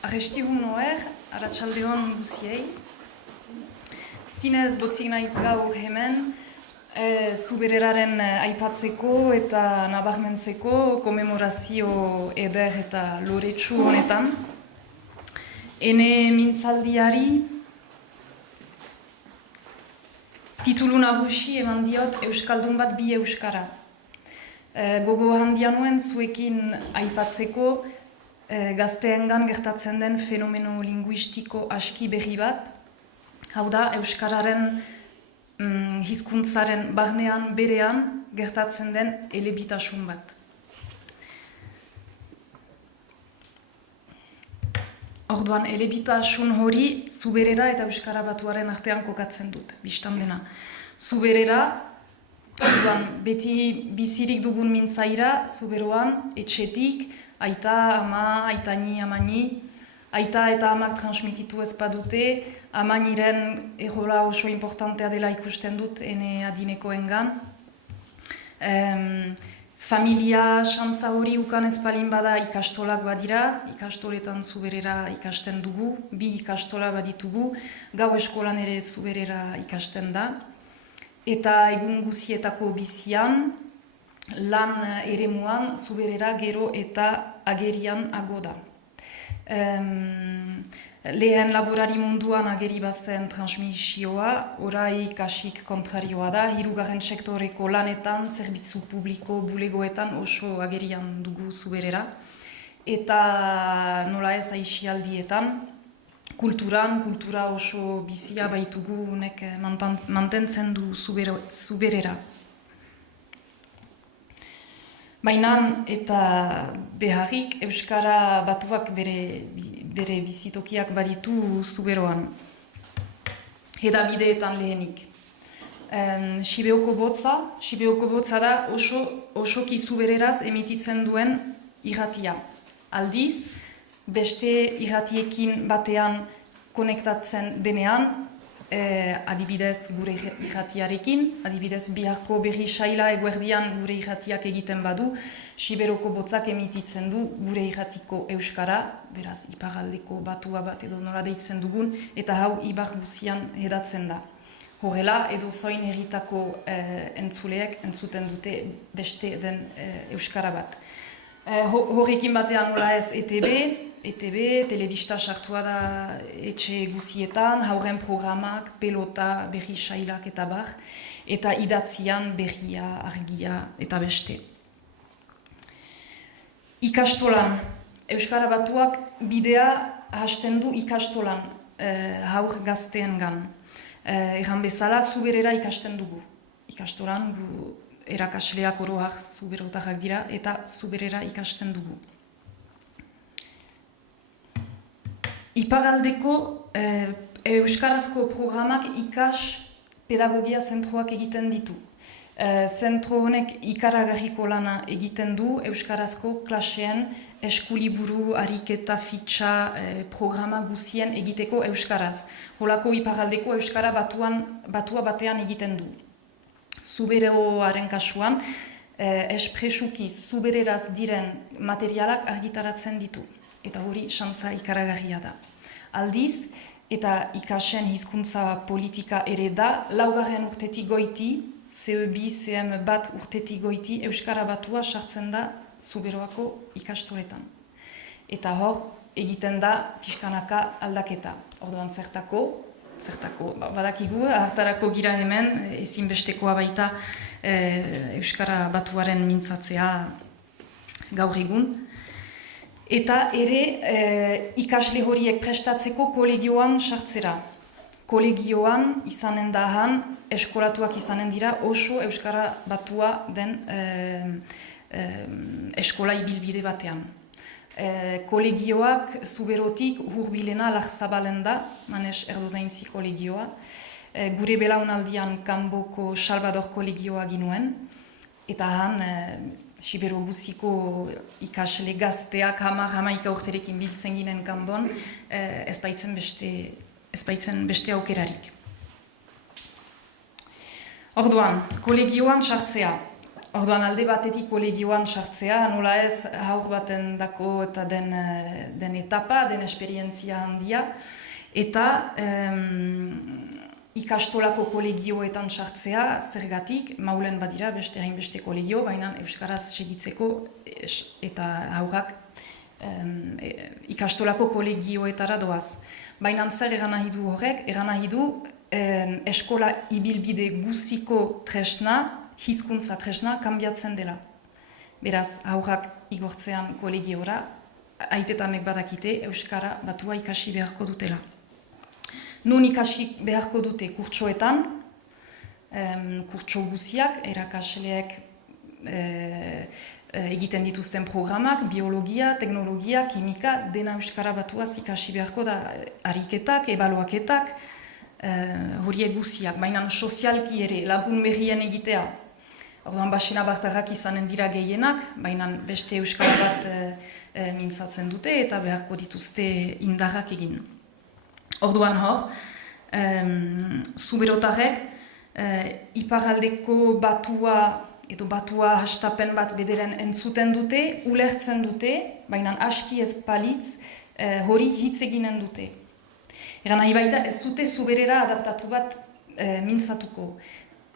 Arrestigun noer, arratsaldeon guziei. Zinez botzik naiz gaur hemen, Zubereraren aipatzeko eta nabarmentzeko komemorazio eder eta loretsu honetan. Ene mintzaldiari titulu nagusi eman diot Euskaldun bat bi euskara. Gogo handia nuen zuekin aipatzeko gazteengan gertatzen den fenomeno linguistiko aski berri bat. Hau da, euskararen hizkuntzaren barnean berean gertatzen den elebitasun bat. Orduan, elebitasun hori Zuberera eta Euskara Batuaren artean kokatzen dut, bistan dena. Zuberera, orduan, beti bizirik dugun mintzaira, Zuberoan, etxetik, aita, ama, aitani, amani, aita eta amak transmititu ez badute, amaniren errola oso importantea dela ikusten dut ene adinekoengan. Familia xantza hori ukan ez palin bada ikastolak badira, ikastoletan Zuberera ikasten dugu, bi ikastola baditugu, gau eskolan ere Zuberera ikasten da. Eta egun guzietako bizian, lan eremuan Zuberera gero eta agerian ago da. Lehen laborari munduan ageri bazen transmisioa, orai kasik kontrarioa da, hirugarren sektoreko lanetan, zerbitzu publiko bulegoetan oso agerian dugu Zuberera. Eta nola ez aixialdietan, kultura oso bizia baitugu honek mantentzen du Zuberera. Baina eta beharrik Euskara Batuak bere bizitokiak baditu Zuberoan. Hedabideetan lehenik. Sibeoko botza da osoki Zubereraz emititzen duen irratia. Aldiz, beste irratiekin batean konektatzen denean, adibidez gure irratiarekin, adibidez biharko berri saila eguerdian gure irratiak egiten badu, Siberoko botzak emititzen du gure irratiko euskara, beraz iparraldeko batua bat edo nola deitzen dugun, eta hau ibar guzian hedatzen da. Horrela, edo zoin herritako entzuleek entzuten dute beste den euskara bat. Horrekin batean nola ez ETB, telebista sartua da etxe guzietan, hauren programak, pelota, berri sailak eta bar, eta idatzian berria, argia eta beste. Ikastolan, Euskara Batuak bidea hasten du ikastolan haur gazteengan. Erran bezala, Zuberera ikasten dugu. Ikastolan, gu erakasleak oroak Zuberotarrak dira, eta Zuberera ikasten dugu. Iparraldeko euskarazko programak ikas pedagogia zentroak egiten ditu. Zentro honek ikaragarriko lana egiten du euskarazko klaseen eskuliburu, ariketa, fitxa, programa guzien egiteko euskaraz. Holako iparraldeko euskara batua batean egiten du. Zuberoaren kasuan, espresuki Zubereraz diren materialak argitaratzen ditu. Eta hori xantza ikaragarria da. Aldiz, eta ikasen hizkuntza politika ere da, laugarren urtetik goiti, CE2, CM1 urtetik goiti, Euskara Batua sartzen da Zuberoako ikastoletan. Eta hor, egiten da pixkanaka aldaketa. Orduan zertako, badakigu, hartarako gira hemen, ezinbestekoa baita Euskara Batuaren mintzatzea gaur egun. Eta ere ikasle horiek prestatzeko kolegioan sartzera. Kolegioan izanen dahan, eskolatuak izanen dira oso Euskara Batua den eskola ibilbide batean. Kolegioak Zuberotik hurbilena Larzabalen da, Manes Erdozaintzi kolegioa. Gure belaunaldian Kanboko Salvador kolegioa ginuen, eta han Sibero guziko ikasle gazteak hamaika urterekin biltzen ginen Kanbon, ez baitzen beste aukerarik. Orduan, kolegioan sartzea. Orduan alde batetik kolegioan sartzea, nola ez haur baten dako eta den etapa, den esperientzia handia, eta ikastolako kolegioetan sartzea, zergatik, maulen badira beste hainbeste kolegio, baina euskaraz segitzeko eta haurak ikastolako kolegioetara doaz. Baina zer egan nahi du horrek, egan nahi du eskola ibilbide guziko tresna, hizkuntza tresna, kanbiatzen dela. Beraz, haurak igortzean kolegiora, aitetamek badakite euskara batua ikasi beharko dutela. Nun ikasi beharko dute kurtsoetan, kurtso guziak, erakasleek egiten dituzten programak, biologia, teknologia, kimika, dena euskara batuaz ikasi beharko da ariketak, ebaluaketak, horiek guziak, baina sozialki ere lagun berrien egitea. Orduan basena bartarrak izanen dira gehienak, baina beste euskara bat mintzatzen dute eta beharko dituzte indarrak egin. Orduan hor, zuberotarrek iparraldeko batua edo batua hastapen bat bederen entzuten dute, ulertzen dute, baina aski ez palitz hori hitz eginen dute. Eran nahi baita ez dute zuberera adaptatu bat mintzatuko.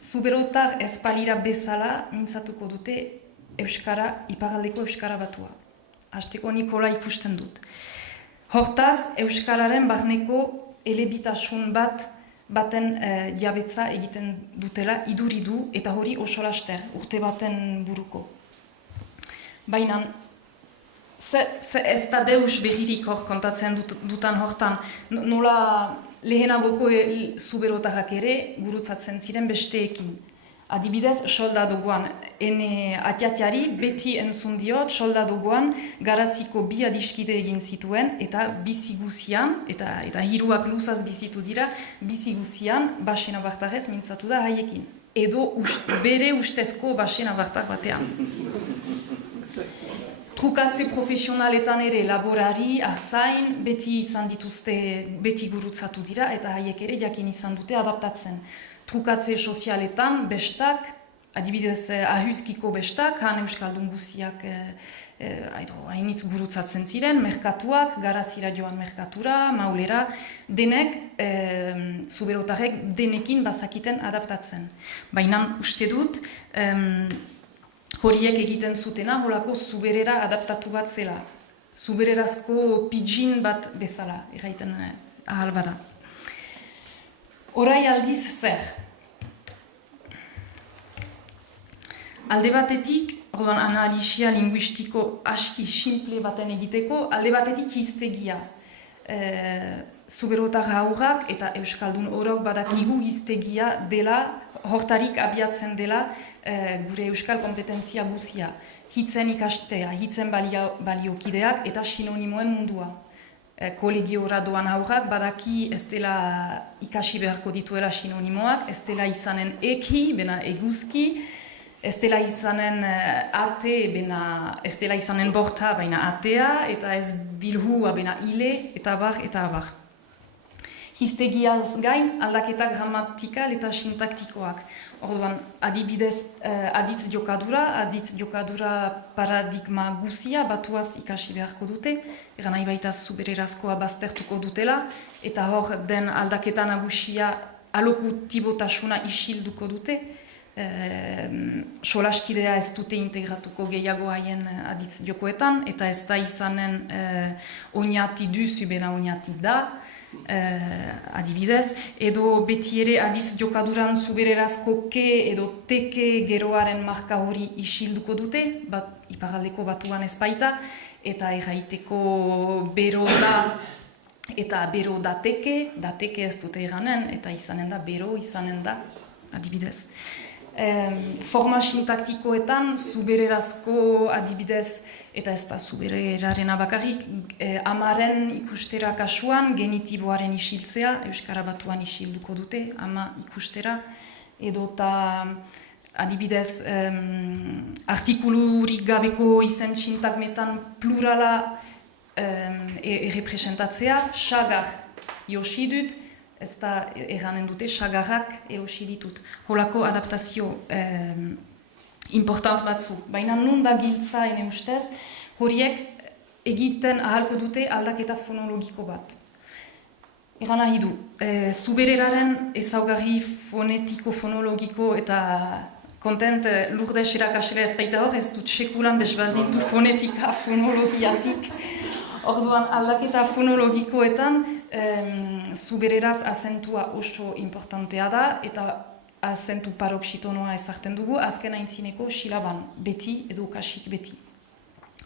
Zuberotar ez palira bezala mintzatuko dute euskara, iparraldeko euskara batua. Hasteko Nikola ikusten dut. Hortaz, euskararen barneko elebitasun baten jabetza egiten dutela iduridu eta hori oso laster, urte baten buruko. Baina, ez da deus berririk hor kontatzen dutan hortan, nola lehenagoko zuberotarrak ere gurutzatzen ziren besteekin. Adibidez, soldadogoan, ene atiatiari beti entzun diot, soldadogoan garaziko bi adiskide egin zituen, eta bizi guzian, eta hiruak luzaz bizitu dira, bizi guzian basena bartarrez mintzatu da haiekin. Edo bere ustezko basena bartar batean. Trukatze profesionaletan ere laborari, artzain, beti izan dituzte, beti gurutzatu dira, eta haiek ere jakin izan dute adaptatzen. Trukatze sozialetan bestak, adibidez ahuzkiko bestak, han euskaldun guziak hainitz gurutzatzen ziren, merkatuak, garazira joan merkatura, maulera, denek, zuberotarrek denekin bazakiten adaptatzen. Baina uste dut, horiek egiten zutena, holako zuberera adaptatu bat zela. Zubererazko pidgin bat bezala, erraiten ahal bada. Orai aldiz zer. Alde batetik, orduan analisia linguistiko aski simple baten egiteko, alde batetik hiztegia. Zuberotar haurrak eta euskaldun orok badakigu hiztegia dela, hortarik abiatzen dela gure euskal kompetentzia guzia. Hitzen ikastea, hitzen baliokideak eta sinonimoen mundua. Kolegiora doan haurrak badaki ez dela ikasi beharko dituela sinonimoak, ez dela izanen eki, bena eguzki, ez dela izanen ate, bena ez dela izanen borta, baina atea, eta ez bilhua, bena ile, eta abar, eta abar. Hiztegiaz gain aldaketa gramatikal eta sintaktikoak. Orduan, adibidez, aditz jokadura paradigma guzia batuaz ikasi beharko dute, eran nahi baita zubererazkoa baztertuko dutela, eta hor den aldaketa nagusia alokutibotasuna isilduko dute, solaskidea ez dute integratuko gehiago haien aditz jokoetan, eta ez da izanen oinati duzu bena oinati da, adibidez, edo beti ere aditz jokaduran zubererazko ke edo teke geroaren marka hori isilduko dute, iparraldeko batuan ez baita, eta erraiteko bero da eta bero dateke ez dute eranen, eta izanen da, bero izanen da, adibidez. Forma sintaktikoetan zubererazko adibidez, eta ez da zubererarena bakarrik, amaren ikustera kasuan genitiboaren isiltzea, euskara batuan isilduko dute, ama ikustera, edota adibidez artikulurik gabeko izen sintagmetan plurala errepresentatzea, sagar josi dut, ez da erranen dute, sagarrak erosi ditut. Holako adaptazio important batzu. Baina nun da giltza ene ustez, horiek egiten ahalko dute aldaketa fonologiko bat. Egan nahi du, zubereraren ezaugarri fonetiko-fonologiko eta kontent Lourdes erakasle ez baita hor, ez dut sekulan desberdintu fonetika fonologiatik. Orduan aldaketa fonologikoetan zubereraz azentua oso importantea da eta azentu paroxitonoa ezartzen dugu azken aintzineko silaban, beti edo kasik beti.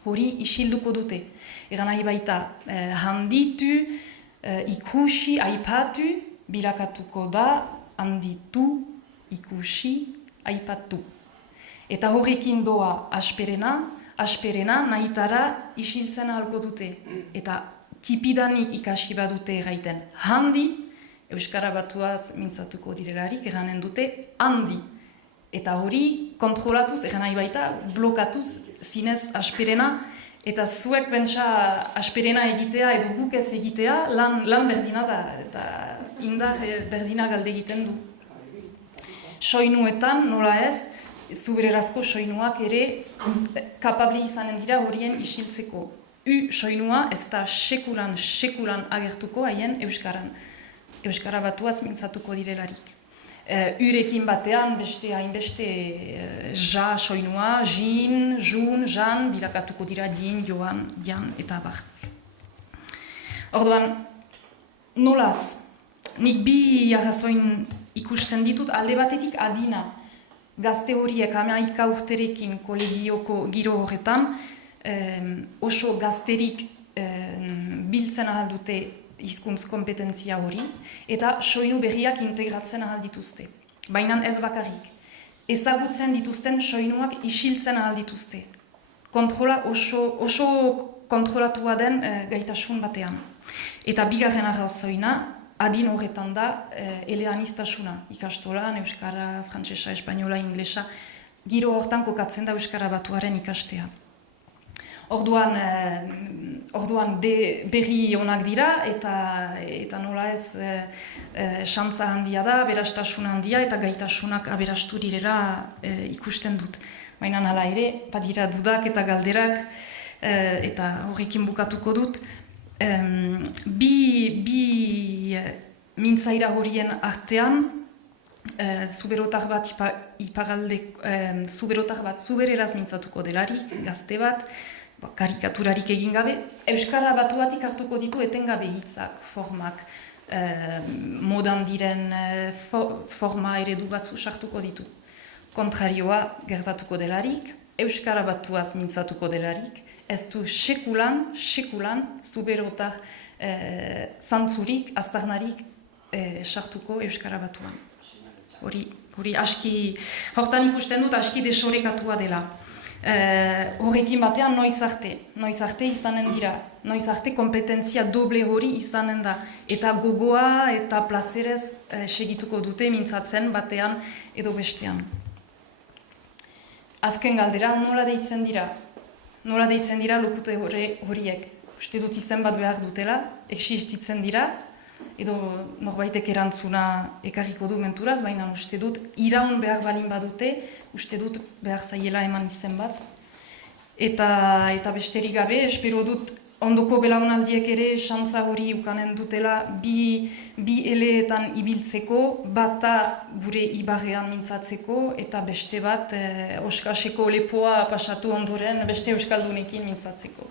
Hori isilduko dute. Egan nahi baita handitu, ikusi, aipatu, bilakatuko da, handitu, ikusi, aipatu. Eta horrekin doa asperena nahitara isiltzen ahalko dute. Eta tipidanik ikasi badute erraiten handi, Euskara Batuaz mintzatuko direlarik eranen dute handi. Eta hori kontrolatuz, egan nahi baita, blokatuz zinez asperena, eta zuek bentsa asperena egitea edo guk ez egitea lan berdina da, eta indar berdina galde egiten du. Soinuetan, nola ez, zubererazko soinuak ere kapabli izanen dira horien isiltzeko. Soinua ez da sekulan agertuko haien Euskaran. Euskara Batuaz mintzatuko direlarik. Urekin batean, hainbeste ja soinua, jin, jun, jan, bilakatuko dira din, joan, dian, eta bar. Orduan, nolaz, nik bi arrazoin ikusten ditut, alde batetik adina. Gazte horiek 11 urterekin kolegioko giro horretan, oso gazterik biltzen ahal dute hizkuntz kompetentzia hori, eta soinu berriak integratzen ahal dituzte. Baina ez bakarrik. Ezagutzen dituzten soinuak isiltzen ahal dituzte. Kontrola oso kontrolatua den gaitasun batean. Eta bigarren arrazoina, adin horretan da eleanistasuna. Ikastolan, euskara, frantsesa, espainola, inglesa, giro hortan kokatzen da Euskara Batuaren ikastea. Orduan berri onak dira eta nola ez xantza handia da, aberastasuna handia eta gaitasunak aberastu direla ikusten dut. Baina hala ere, badira dudak eta galderak eta horrekin bukatuko dut. Bi mintzaira horien artean, zuberotar bat zubereraz mintzatuko delarik, gazte bat, karikaturarik egin gabe, Euskara Batuatik hartuko ditu etengabe hitzak, formak, modan diren forma eredu batzu sartuko ditu. Kontrarioa gertatuko delarik, Euskara Batuaz mintzatuko delarik, ez du sekulan zuberotar zantzurik, aztarnarik sartuko Euskara Batuan. Hori aski, hortan ikusten dut aski desorekatua dela. Horrekin batean noiz arte izanen dira, noiz arte kompetentzia doble hori izanen da, eta gogoa eta plazerez segituko dute mintzatzen batean edo bestean. Azken galdera, nola deitzen dira? Nola deitzen dira lokute horiek? Uste dut izen bat behar dutela, existitzen dira, edo norbaitek erantzuna ekarriko du menturaz, baina uste dut iraun behar balin badute, uste dut behar zaiela eman izen bat. Eta besterik gabe, espero dut ondoko belaunaldiek ere xantza hori ukanen dutela bi eleetan ibiltzeko, bata gure ibarrean mintzatzeko, eta beste bat oskaseko lepoa pasatu ondoren beste euskaldunekin mintzatzeko.